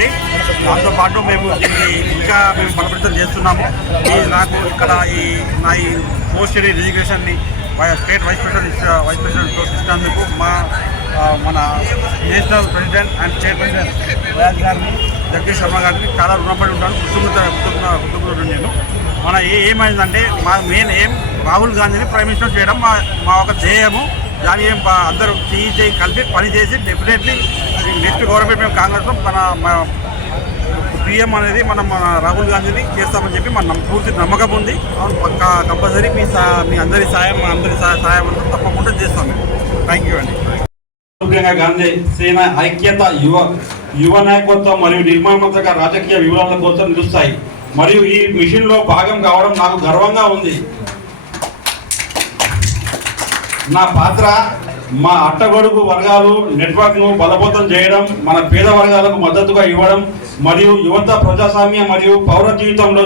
ఉంది. దాంతోపాటు మేము దీన్ని ఇంకా మేము బలపరితం చేస్తున్నాము. నాకు ఇక్కడ నా ఈ పోస్ట్ రిజిగ్నేషన్ని స్టేట్ వైస్ ప్రెసిడెంట్తో ఇచ్చినందుకు మన national president and state president YS గారిని, జగదీష్ శర్మ గారిని చాలా రుణపడి ఉంటాను. కృతజ్ఞతలు నేను. ఏమైందంటే మా మెయిన్ ఎయిమ్ రాహుల్ గాంధీని ప్రైమ్ మినిస్టర్ చేయడం మా ఒక ధ్యేయము. దాని ఏం అందరూ చేయి కలిపి పనిచేసి డెఫినెట్లీ నెక్స్ట్ గవర్నమెంట్ మేము కాంగ్రెస్లో మన పిఎం అనేది మన రాహుల్ గాంధీని చేస్తామని చెప్పి మన పూర్తి నమ్మకం ఉంది. పక్కా కంపల్సరీ మీ అందరి సాయం అంతా తప్పకుండా చేస్తాం. థ్యాంక్ యూ అండి. ప్రియాంక గాంధీ సేన ఐక్యత యువ నాయకత్వం మరియు నిర్మాణాత్మక రాజకీయ వివరాల కోసం నిలుస్తాయి మరియు ఈ మిషన్లో భాగం కావడం నాకు గర్వంగా ఉంది. నా పాత్ర మా అట్టగొడుగు వర్గాలు నెట్వర్క్ను బలోపేతం చేయడం, మన పేద వర్గాలకు మద్దతుగా ఇవ్వడం మరియు యువత ప్రజాస్వామ్య మరియు పౌర జీవితంలో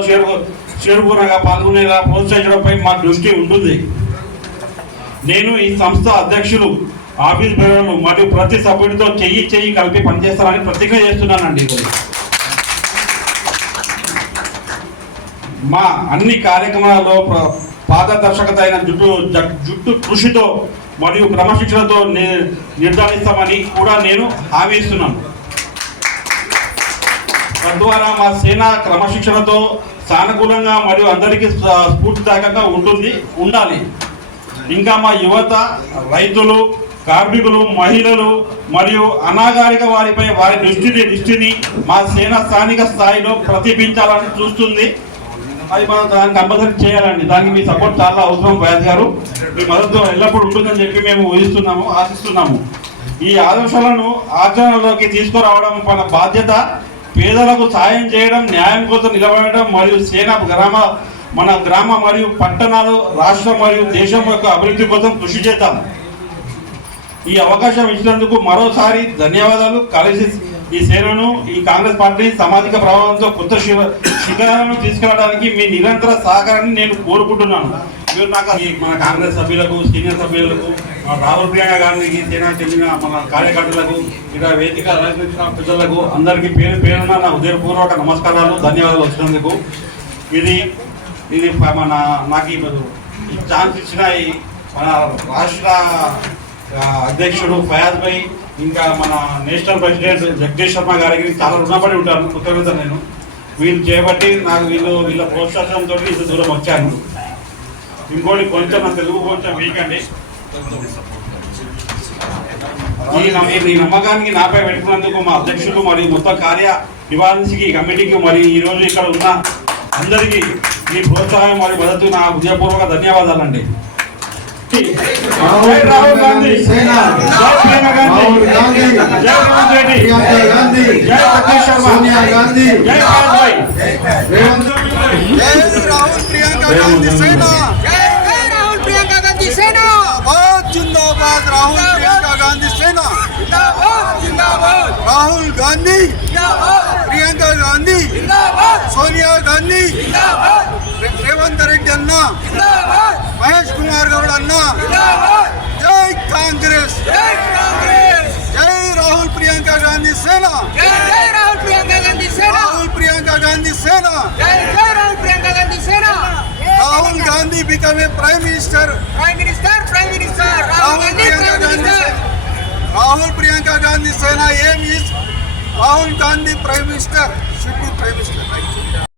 చేరుకునగా పాల్గొనేలా ప్రోత్సహించడంపై మా దృష్టి ఉంటుంది. నేను ఈ సంస్థ అధ్యక్షులు, ఆఫీస్ బేరర్లు మరియు ప్రతి సభ్యుడితో చెయ్యి కలిపి పనిచేస్తారని ప్రతిజ్ఞ చేస్తున్నానండి. మా అన్ని కార్యక్రమాలలో పారదర్శకత అయిన జట్టు కృషితో మరియు క్రమశిక్షణతో నిర్ధారిస్తామని కూడా నేను హామీ ఇస్తున్నాను. తద్వారా మా సేన క్రమశిక్షణతో సానుకూలంగా మరియు అందరికీ స్ఫూర్తిదాయకంగా ఉండాలి. ఇంకా మా యువత, రైతులు, కార్మికులు, మహిళలు మరియు అనాగరిక వారిపై వారి దృష్టిని మా సేన స్థానిక స్థాయిలో ప్రతిబించాలని చూస్తుంది. అది మనం దాన్ని కంపల్సరీ చేయాలండి. దానికి మీ సపోర్ట్ చాలా అవసరం. వైఎస్ గారు మీ మద్దతు ఎల్లప్పుడూ ఉంటుందని చెప్పి మేము ఆశిస్తున్నాము. ఈ ఆదర్శాలను ఆచరణలోకి తీసుకురావడం మన బాధ్యత. పేదలకు సాయం చేయడం, న్యాయం కోసం నిలబడడం మరియు సేన మన గ్రామ మరియు పట్టణాలు, రాష్ట్రం మరియు దేశం యొక్క అభివృద్ధి కోసం కృషి చేద్దాం. ఈ అవకాశం ఇచ్చినందుకు మరోసారి ధన్యవాదాలు. కలిసి ఈ సేనను, ఈ కాంగ్రెస్ పార్టీ సామాజిక ప్రభావంతో కొత్త శిఖరాలను తీసుకెళ్లడానికి మీ నిరంతర సహకారాన్ని నేను కోరుకుంటున్నాను. మీరు నాకు మన కాంగ్రెస్ సభ్యులకు, సీనియర్ సభ్యులకు, రాహుల్ ప్రియాంక గాంధీకి, సేన చెందిన మన కార్యకర్తలకు, ఇలా వేదిక రాజకీయ ప్రజలకు అందరికీ పేరున నా హృదయపూర్వక నమస్కారాలు, ధన్యవాదాలు వచ్చినందుకు. ఇది నాకు ఈ ఛాన్స్ ఇచ్చిన మన రాష్ట్ర అధ్యక్షుడు ఫయాజ్ భాయ్, ఇంకా మన నేషనల్ ప్రెసిడెంట్ జగదీష్ శర్మ గారికి చాలా రుణపడి ఉంటాను. కృతజ్ఞత నేను. వీళ్ళు చేయబట్టి నాకు వీళ్ళ ప్రోత్సాహంతో ఇంత దూరం వచ్చాను. ఇంకోటి కొంచెం నా తెలుగు కొంచెం వీక్ అండి. ఈ నమ్మకానికి నాపై పెట్టుకున్నందుకు మా అధ్యక్షులు మరియు మొత్తం కార్యనిర్వహణకి కమిటీకి మరియు ఈరోజు ఇక్కడ ఉన్న అందరికీ మీ ప్రోత్సాహం మరియు మద్దతు నా హృదయపూర్వక ధన్యవాదాలండి. జై రాహుల్ గాంధీ, జై ప్రియాంక గాంధీ, జై రేవంత్ రెడ్డి, జై జగదీష్ శర్మ, సోనియా గాంధీ, జై ఫయాజ్ భాయ్, జై రాహుల్ ప్రియాంక గాంధీ సేన, జై రాహుల్ ప్రియాంక గాంధీ సేన, జిందాబాద్ రాహుల్ ప్రియాంక గాంధీ సేన, జిందాబాద్ జిందాబాద్ రాహుల్ గాంధీ, జిందాబాద్ ప్రియాంక గాంధీ, జిందాబాద్ సోనియా గాంధీ, జిందాబాద్ రేవంత్ రెడ్డి అన్న, జిందాబాద్ మహేష్ కుమార్ గౌడ్ అన్న, జిందాబాద్ జై కాంగ్రెస్, జై కాంగ్రెస్, జై రాహుల్ ప్రియాంక గాంధీ సేన, జై రాహుల్ ప్రియాంక గాంధీ సేన, రాహుల్ ప్రియాంక గాంధీ సేన, జై రాహుల్ ప్రియాంక గాంధీ సేన. Rahul Gandhi become a Prime Minister. Prime Minister. Rahul Priyanka Gandhi Sena aim is Rahul Gandhi Prime Minister should be Prime Minister.